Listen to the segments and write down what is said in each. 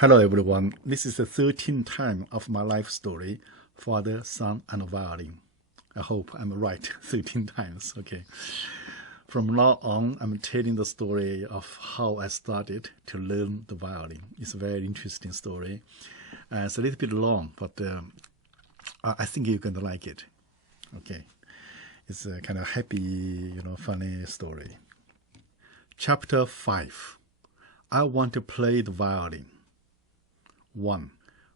Hello everyone, this is the 13th time of my life story, Father, Son, and Violin. I hope I'm right, 13 times, okay. From now on, I'm telling the story of how I started to learn the violin. It's a very interesting story. It's a little bit long, but I think you're going to like it, okay. It's a kind of happy, funny story. Chapter 5, I want to play the violin. 1.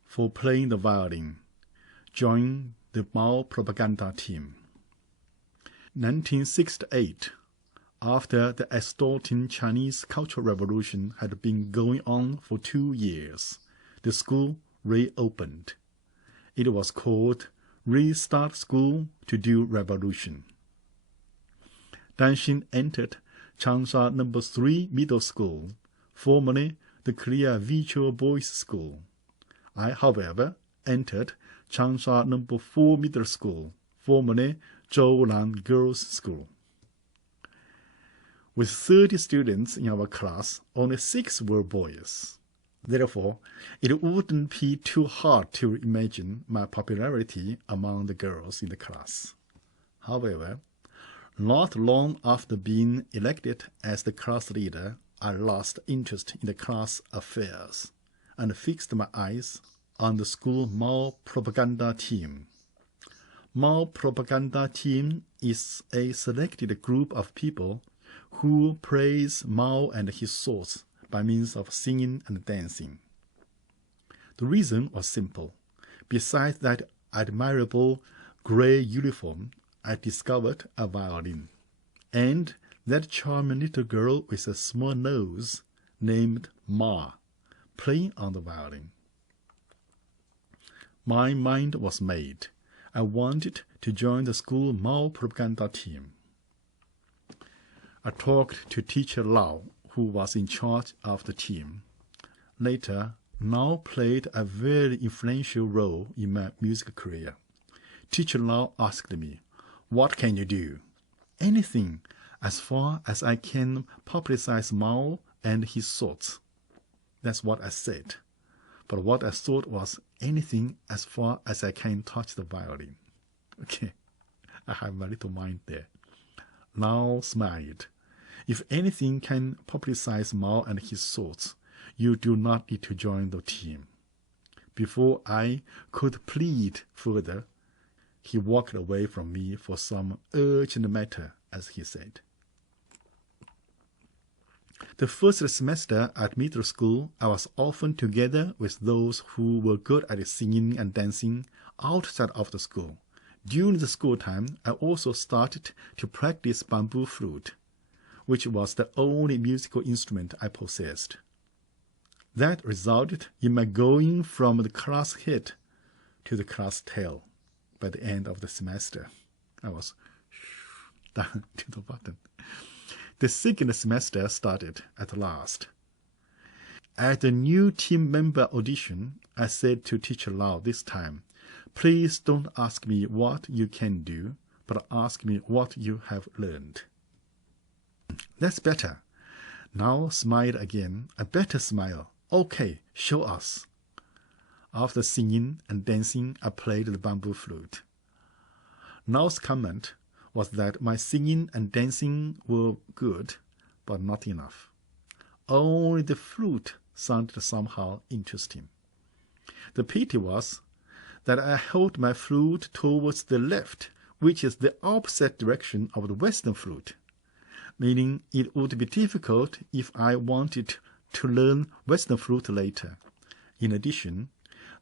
For playing the violin, join the Mao propaganda team. 1968, after the extorting Chinese Cultural Revolution had been going on for 2 years, the school reopened. It was called Restart School to Do Revolution. Danxin entered Changsha No. 3 Middle School, formerly the Korea Virtual Boys School. I, however, entered Changsha No. 4 Middle School, formerly Zhoulan Girls' School. With 30 students in our class, only 6 were boys. Therefore, it wouldn't be too hard to imagine my popularity among the girls in the class. However, not long after being elected as the class leader, I lost interest in the class affairs and fixed my eyes on the school Mao propaganda team. Mao propaganda team is a selected group of people who praise Mao and his thoughts by means of singing and dancing. The reason was simple. Besides that admirable gray uniform, I discovered a violin, and that charming little girl with a small nose named Ma, playing on the violin. My mind was made. I wanted to join the school Mao propaganda team. I talked to teacher Lau, who was in charge of the team. Later, Lau played a very influential role in my music career. Teacher Lau asked me, "What can you do?" "Anything, as far as I can publicize Mao and his thoughts." That's what I said. But what I thought was anything as far as I can touch the violin. Okay, I have my little mind there. Lau smiled. "If anything can publicize Mao and his thoughts, you do not need to join the team." Before I could plead further, he walked away from me for some urgent matter, as he said. The first semester at middle school, I was often together with those who were good at singing and dancing outside of the school. During the school time, I also started to practice bamboo flute, which was the only musical instrument I possessed. That resulted in my going from the class head to the class tail by the end of the semester. I was down to the bottom. The second semester started at last. At the new team member audition, I said to teacher Lau this time, "Please don't ask me what you can do, but ask me what you have learned." "That's better." Now smiled again, a better smile. "Okay, show us." After singing and dancing, I played the bamboo flute. Lau's comment was that my singing and dancing were good, but not enough. Only the flute sounded somehow interesting. The pity was that I held my flute towards the left, which is the opposite direction of the Western flute, meaning it would be difficult if I wanted to learn Western flute later. In addition,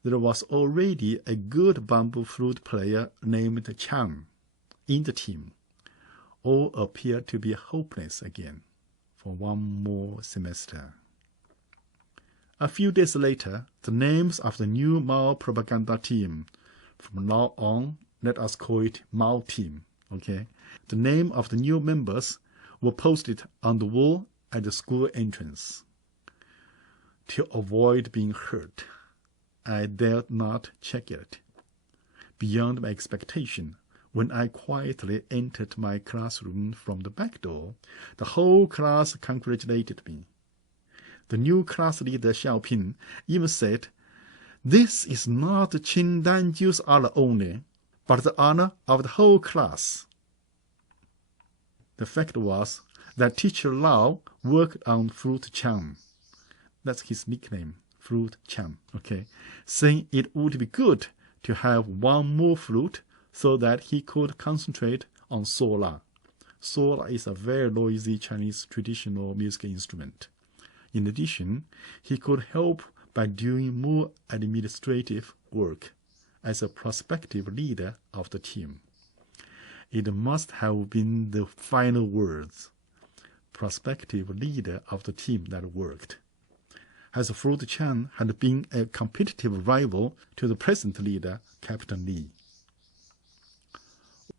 there was already a good bamboo flute player named Chang in the team. All appeared to be hopeless again for one more semester. A few days later, the names of the new Mao propaganda team, from now on, let us call it Mao team, okay? The name of the new members were posted on the wall at the school entrance. To avoid being hurt, I dared not check it. Beyond my expectation, when I quietly entered my classroom from the back door, the whole class congratulated me. The new class leader Xiaoping even said, "This is not Qin Danju's honor only, but the honor of the whole class." The fact was that teacher Lao worked on Flute Chan. That's his nickname, Flute Chan, okay, saying it would be good to have one more flute so that he could concentrate on sola. Sola is a very noisy Chinese traditional musical instrument. In addition, he could help by doing more administrative work as a prospective leader of the team. It must have been the final words, prospective leader of the team, that worked, as Flute Chan had been a competitive rival to the present leader, Captain Li.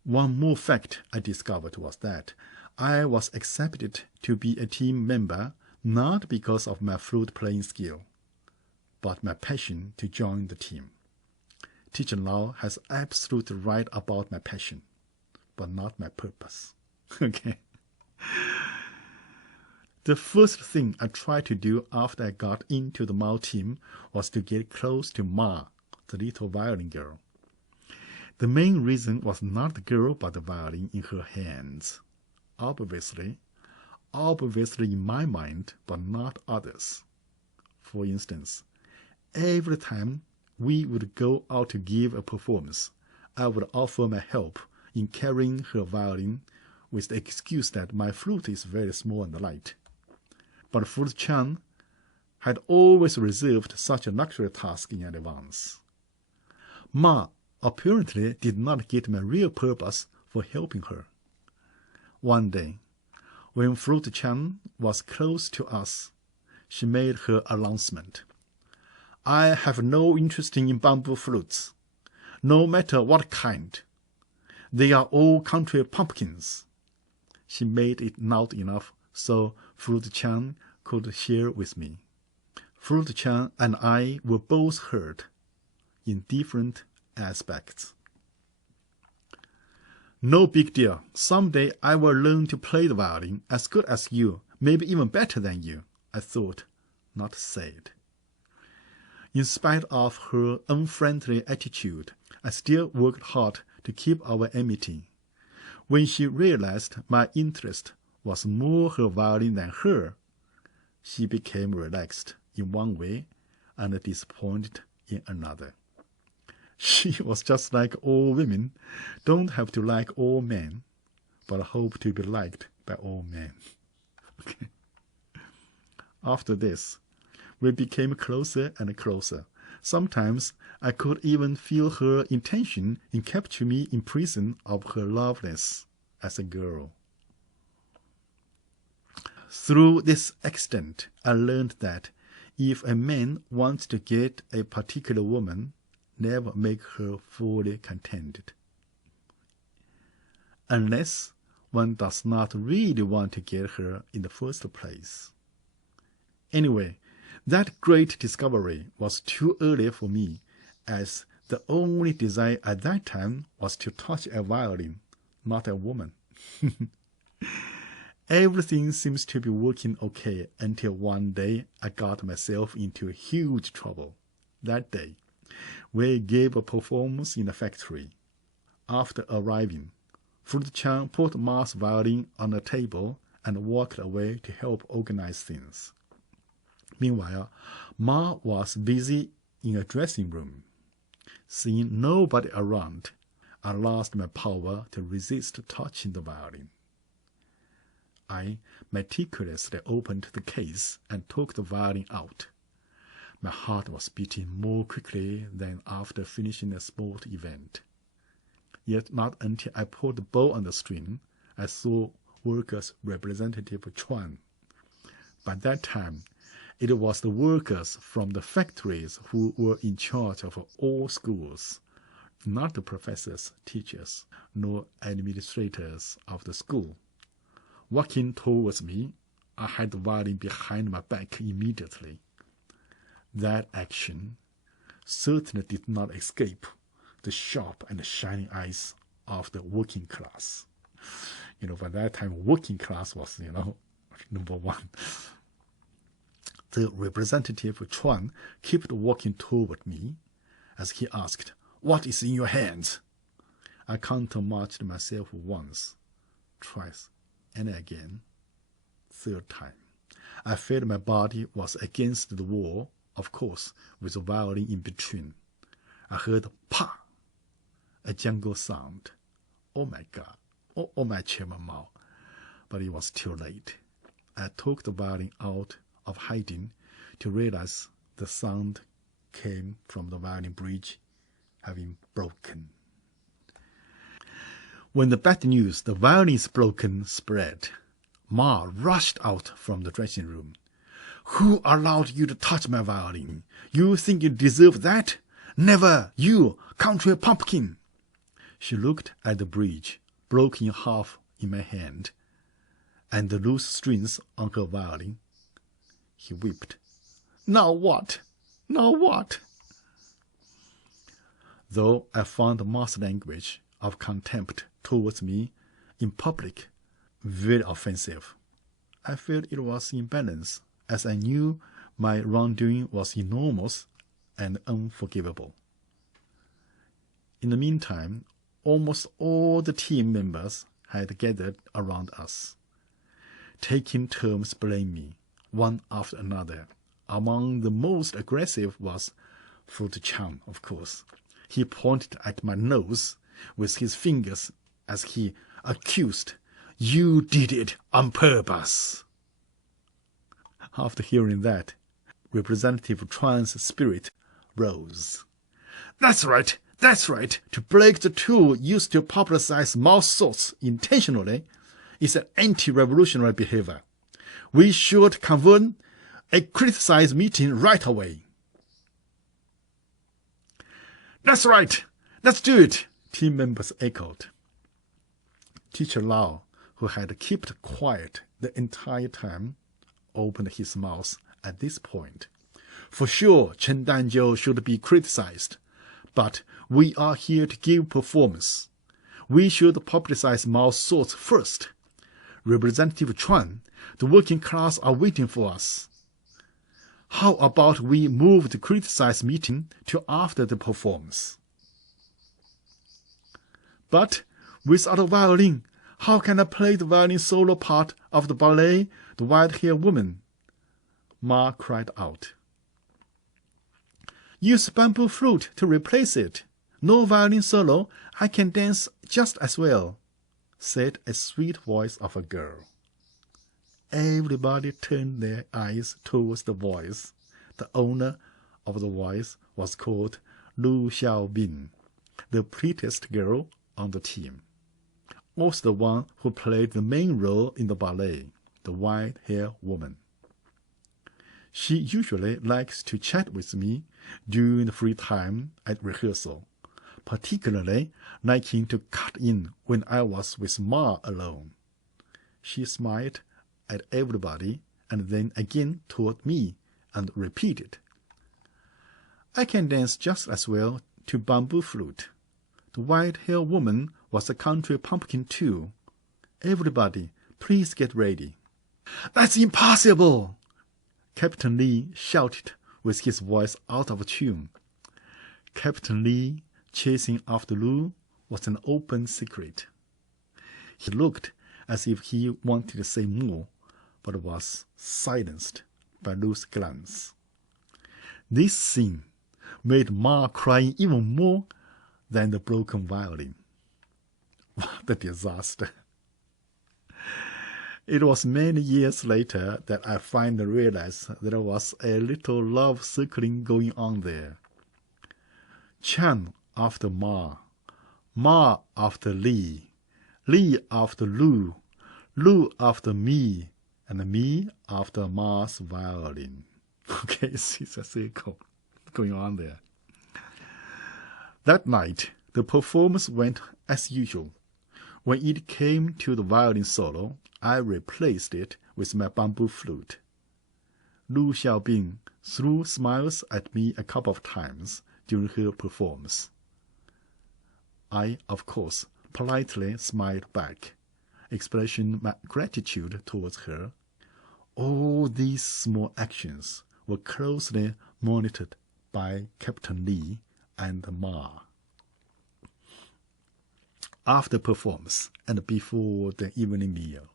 One more fact I discovered was that I was accepted to be a team member not because of my flute playing skill, but my passion to join the team. Teacher Lao has absolute right about my passion, but not my purpose. Okay. The first thing I tried to do after I got into the Mao team was to get close to Ma, the little violin girl. The main reason was not the girl but the violin in her hands. Obviously in my mind, but not others. For instance, every time we would go out to give a performance, I would offer my help in carrying her violin with the excuse that my flute is very small and light. But Flute Chan had always reserved such a luxury task in advance. Ma apparently did not get my real purpose for helping her. One day, when Flute Chan was close to us, she made her announcement. "I have no interest in bamboo flutes, no matter what kind. They are all country pumpkins." She made it loud enough so Flute Chan could share with me. Flute Chan and I were both hurt in different aspects. "No big deal. Someday I will learn to play the violin as good as you, maybe even better than you," I thought, not said. In spite of her unfriendly attitude, I still worked hard to keep our amity. When she realized my interest was more her violin than her, she became relaxed in one way and disappointed in another. She was just like all women, don't have to like all men, but hope to be liked by all men. Okay. After this, we became closer and closer. Sometimes I could even feel her intention in capturing me in prison of her loveliness as a girl. Through this accident, I learned that if a man wants to get a particular woman, never make her fully contented, unless one does not really want to get her in the first place. Anyway, that great discovery was too early for me, as the only desire at that time was to touch a violin, not a woman. Everything seems to be working okay until one day I got myself into huge trouble. That day, we gave a performance in a factory. After arriving, Flute Chan put Ma's violin on a table and walked away to help organize things. Meanwhile, Ma was busy in a dressing room. Seeing nobody around, I lost my power to resist touching the violin. I meticulously opened the case and took the violin out. My heart was beating more quickly than after finishing a sport event. Yet not until I pulled the bow on the string, I saw workers' representative Chuan. By that time, it was the workers from the factories who were in charge of all schools, not the professors, teachers, nor administrators of the school. Walking towards me, I had the violin behind my back immediately. That action certainly did not escape the sharp and shining eyes of the working class. By that time, working class was, number one. The representative Chuan kept walking toward me as he asked, "What is in your hands?" I countermarched myself once, twice, and again. Third time, I felt my body was against the wall, of course, with a violin in between. I heard pa, a jungle sound. Oh my God, oh my Chairman Mao. But it was too late. I took the violin out of hiding to realize the sound came from the violin bridge having broken. When the bad news, the violin is broken, spread, Ma rushed out from the dressing room. "Who allowed you to touch my violin? You think you deserve that? Never, you country pumpkin!" She looked at the bridge, broken in half in my hand, and the loose strings on her violin. He wept. "Now what? Now what?" Though I found Ma's language of contempt towards me in public very offensive, I felt it was in balance, as I knew my wrongdoing was enormous and unforgivable. In the meantime, almost all the team members had gathered around us, taking turns blaming me, one after another. Among the most aggressive was Fruit Chan, of course. He pointed at my nose with his fingers as he accused, "You did it on purpose." After hearing that, Representative Chuan's spirit rose. That's right. To break the tool used to popularize Mao's thoughts intentionally is an anti-revolutionary behavior. We should convene a criticized meeting right away. That's right. Let's do it, team members echoed. Teacher Lau, who had kept quiet the entire time, opened his mouth at this point. For sure, Chen Danjiu should be criticized, but we are here to give performance. We should publicize Mao's thoughts first. Representative Chuan, the working class are waiting for us. How about we move the criticized meeting to after the performance? But without a violin, how can I play the violin solo part of the ballet, The White-Haired Woman? Ma cried out. Use bamboo flute to replace it. No violin solo, I can dance just as well, said a sweet voice of a girl. Everybody turned their eyes towards the voice. The owner of the voice was called Lu Xiaobin, the prettiest girl on the team, also the one who played the main role in the ballet, The White-Haired Woman. She usually likes to chat with me during the free time at rehearsal, particularly liking to cut in when I was with Ma alone. She smiled at everybody and then again toward me and repeated, I can dance just as well to bamboo flute. The White-Haired Woman was a country pumpkin too. Everybody, please get ready. That's impossible! Captain Lee shouted with his voice out of tune. Captain Lee chasing after Lu was an open secret. He looked as if he wanted to say more, but was silenced by Lu's glance. This scene made Ma cry even more than the broken violin. What a disaster! It was many years later that I finally realized there was a little love circling going on there. Chan after Ma, Ma after Lee, Lee after Lu, Lu after me, and me after Ma's violin. Okay, it's a circle going on there. That night, the performance went as usual. When it came to the violin solo, I replaced it with my bamboo flute. Lu Xiaobin threw smiles at me a couple of times during her performance. I, of course, politely smiled back, expressing my gratitude towards her, All these small actions were closely monitored by Captain Lee and Ma. After performance and before the evening meal.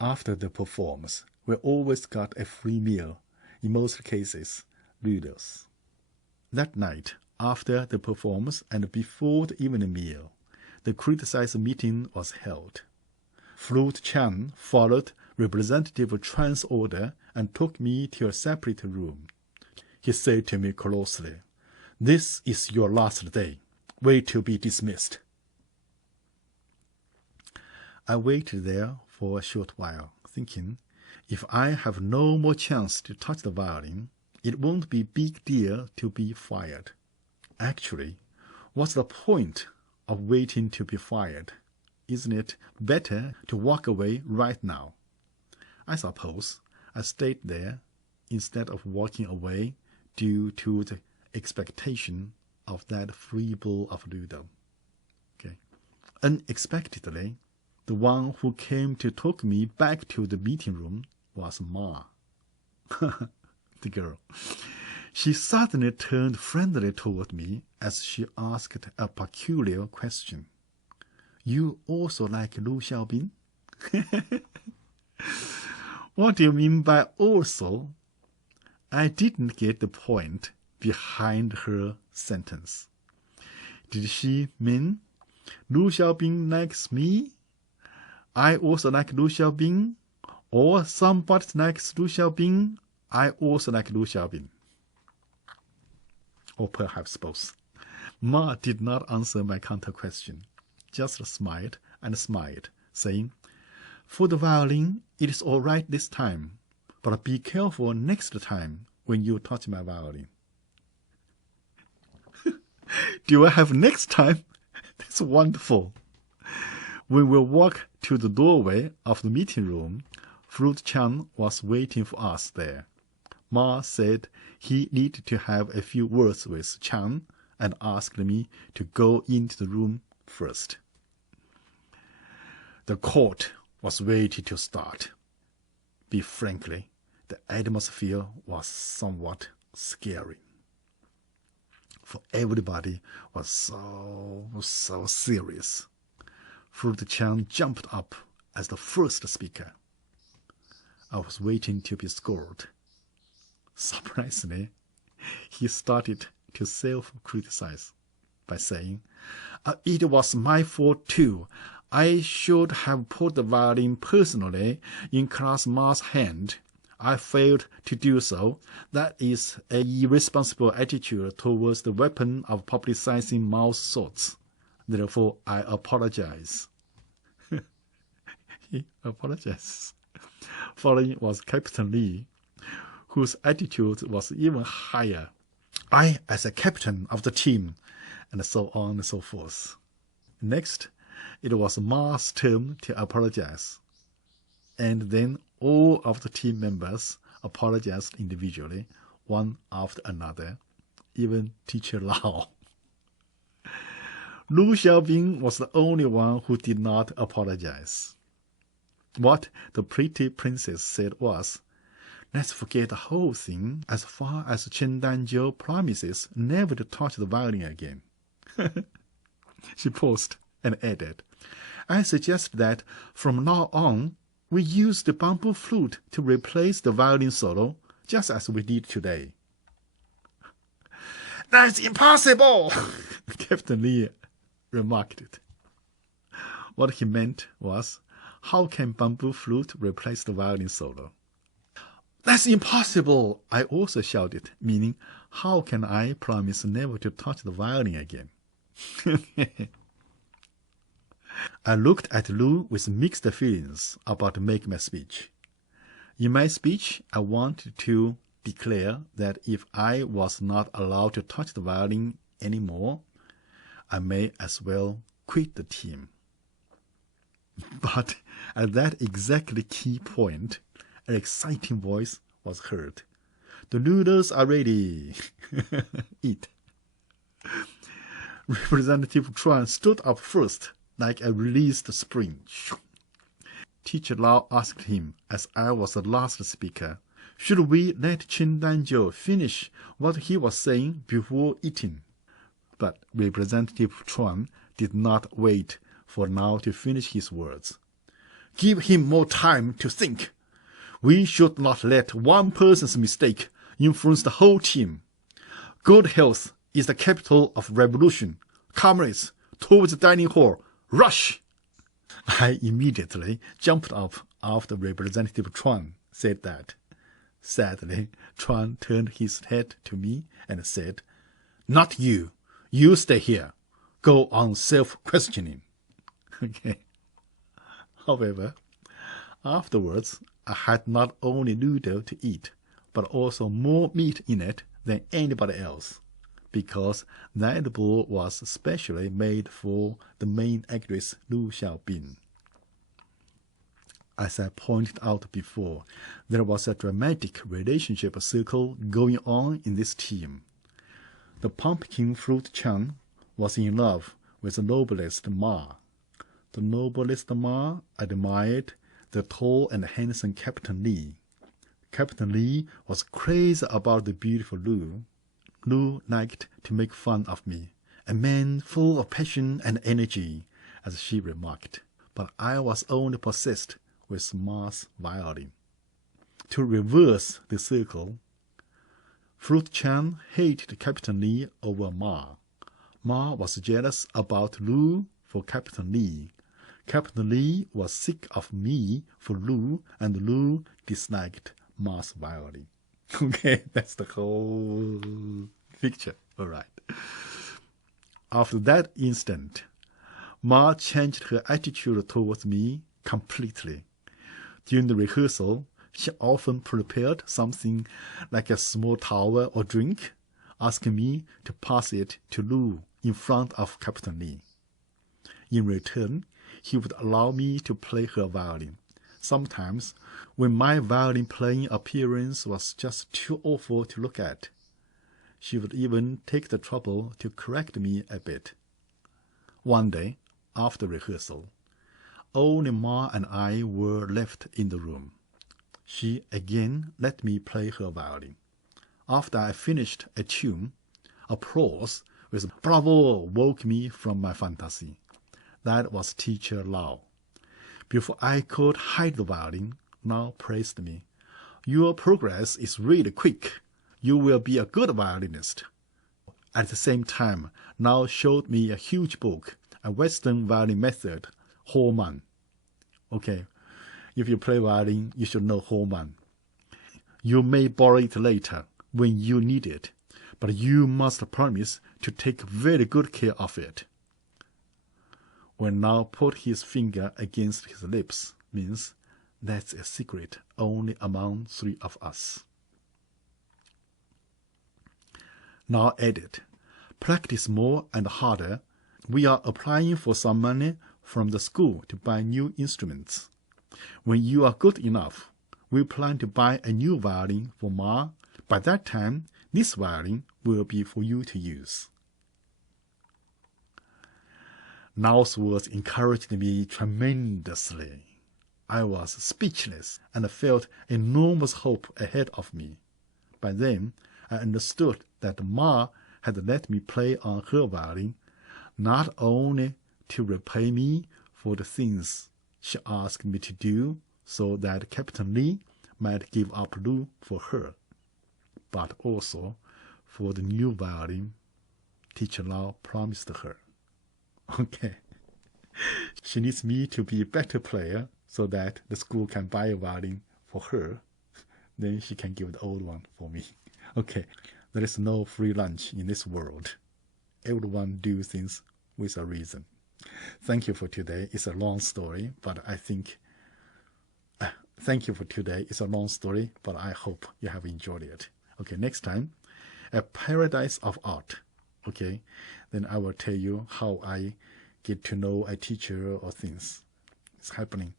After the performance, we always got a free meal, in most cases, noodles. That night, after the performance and before the evening meal, the criticized meeting was held. Flute Chan followed Representative Chuan's order and took me to a separate room. He said to me closely, "This is your last day. Wait to be dismissed." I waited there for a short while, thinking, if I have no more chance to touch the violin, it won't be a big deal to be fired. Actually, what's the point of waiting to be fired? Isn't it better to walk away right now? I suppose I stayed there instead of walking away due to the expectation of that free bowl of noodle. Okay. Unexpectedly, the one who came to talk me back to the meeting room was Ma, the girl. She suddenly turned friendly toward me as she asked a peculiar question. "You also like Lu Xiaobin?" What do you mean by also? I didn't get the point behind her sentence. Did she mean Lu Xiaobin likes me? I also like Lu Xiaobin? Or somebody likes Lu Xiaobin? I also like Lu Xiaobin. Or perhaps both. Ma did not answer my counter question, just smiled and smiled, saying, "For the violin, it is all right this time, but be careful next time when you touch my violin." Do I have next time? That's wonderful. When we walked to the doorway of the meeting room, Flute Chan was waiting for us there. Ma said he needed to have a few words with Chan and asked me to go into the room first. The court was ready to start. Be frankly, the atmosphere was somewhat scary. For everybody was so serious. Flute Chan jumped up as the first speaker. I was waiting to be scored. Surprisingly, he started to self-criticize by saying, "It was my fault too. I should have put the violin personally in Class Ma's hand. I failed to do so. That is an irresponsible attitude towards the weapon of publicizing Mao's thoughts. Therefore, I apologize." He apologized. Following was Captain Lee, whose attitude was even higher. "I, as a captain of the team," and so on and so forth. Next, it was Ma's turn to apologize. And then all of the team members apologized individually, one after another, even Teacher Lao. Lu Xiaobin was the only one who did not apologize. What the pretty princess said was, "Let's forget the whole thing as far as Chen Danjiu promises never to touch the violin again." She paused and added, "I suggest that from now on, we use the bamboo flute to replace the violin solo, just as we did today." "That's impossible!" Captain Lee remarked it. What he meant was, how can bamboo flute replace the violin solo? "That's impossible!" I also shouted, meaning, how can I promise never to touch the violin again? I looked at Lu with mixed feelings about making my speech. In my speech, I wanted to declare that if I was not allowed to touch the violin anymore, I may as well quit the team. But at that exactly key point, an exciting voice was heard. "The noodles are ready. Eat." Representative Chuan stood up first, like a released spring. Teacher Lau asked him, as I was the last speaker, should we let Chin Danjo finish what he was saying before eating? But Representative Chuan did not wait for Lau to finish his words. Give him more time to think. We should not let one person's mistake influence the whole team. Good health is the capital of revolution. Comrades, towards the dining hall, rush! I immediately jumped up after Representative Chuan said that. Sadly, Chuan turned his head to me and said, Not you. You stay here. Go on self-questioning. Okay. However, afterwards, I had not only noodle to eat, but also more meat in it than anybody else, because that bowl was specially made for the main actress Lu Xiaobin. As I pointed out before, there was a dramatic relationship circle going on in this team. The pumpkin fruit Chan was in love with the novelist Ma. The novelist Ma admired the tall and handsome Captain Li. Captain Li was crazy about the beautiful Lu. Lu liked to make fun of me, a man full of passion and energy, as she remarked, but I was only possessed with Ma's violin. To reverse the circle, Fruit Chan hated Captain Li over Ma. Ma was jealous about Lu for Captain Li. Captain Li was sick of me for Lu, and Lu disliked Ma's violin. Okay, that's the whole picture. All right. After that instant, Ma changed her attitude towards me completely. During the rehearsal, she often prepared something like a small tower or drink, asking me to pass it to Lu in front of Captain Li. In return, he would allow me to play her violin. Sometimes, when my violin playing appearance was just too awful to look at, she would even take the trouble to correct me a bit. One day, after rehearsal, only Ma and I were left in the room. She again let me play her violin. After I finished a tune, applause with "Bravo!" woke me from my fantasy. That was Teacher Lau. Before I could hide the violin, Lau praised me. Your progress is really quick. You will be a good violinist. At the same time, Lau showed me a huge book, a Western violin method, Homan. Okay, if you play violin, you should know Homan. You may borrow it later when you need it, but you must promise to take very good care of it. When Lau put his finger against his lips, means that's a secret only among three of us. Lau added, practice more and harder. We are applying for some money from the school to buy new instruments. When you are good enough, we plan to buy a new violin for Ma. By that time, this violin will be for you to use. Lau's words encouraged me tremendously. I was speechless and felt enormous hope ahead of me. By then, I understood that Ma had let me play on her violin, not only to repay me for the things she asked me to do so that Captain Li might give up Lu for her, but also for the new violin Teacher Lau promised her. Okay. She needs me to be a better player so that the school can buy a violin for her. Then she can give the old one for me. Okay. There is no free lunch in this world. Everyone do things with a reason. Thank you for today. It's a long story, but I think... thank you for today. It's a long story, but I hope you have enjoyed it. Okay, next time, a paradise of art. Okay, then I will tell you how I get to know a teacher or things. It's happening.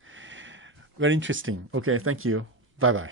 Very interesting. Okay, thank you. Bye-bye.